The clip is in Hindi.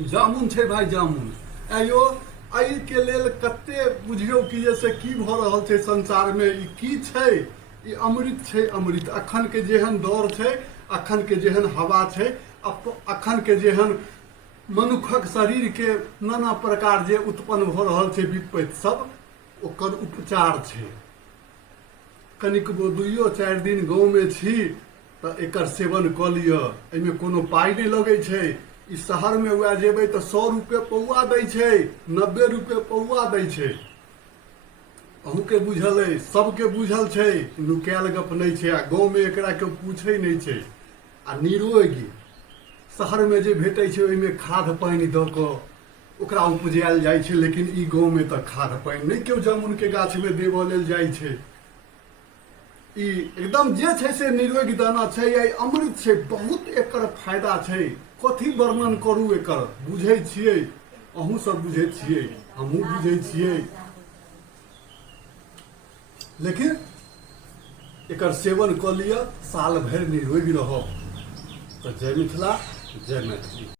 जामुन छै भाई जामुन आइयो एहि के लेल कते बुझियौ कि जैसे की भ रहल छै संसार में ई की छै ई अमृत छै अमृत अखन के जेहन दौर छै अखन के जेहन हवा छै अखन के जेहन मनुखक शरीर के नाना प्रकार जे उत्पन्न भ रहल छै विपत्ति सब ओकर उपचार छै कनिक वो 2-4 दिन गाँव में छी तो एकर सेवन क लिअ एहिमे कोनो पाई नहीं लगे छै ई शहर में वह जेबै तो 100 रुपये पौआ दै छै 90 रुपये पौआ दै छै अहूँ के बुझल है सबके बुझल छै नुकायल गप नहीं छै आ गाँव में एकरा के पूछे नहीं छै आ निरोगी शहर में जे भेटै छै ओहिमे खाद पानि दऽ कऽ ओकरा उपजायल जाइ छै लेकिन ई गाँव में तो खाद पानि नहीं केओ जामुन के गाछ में देबऽ लेल जाइ छै ई एकदम जे छै से निरोगी दाना छै या अमृत छै बहुत एकर फायदा छै कथी वर्णन करू एकर बुझै छियै अहूँ सब बुझै छियै हमहूँ बुझै छियै लेकिन एकर सेवन कऽ लिअ साल भरि निरोगी रहब तो जय मिथिला जय मैथिली।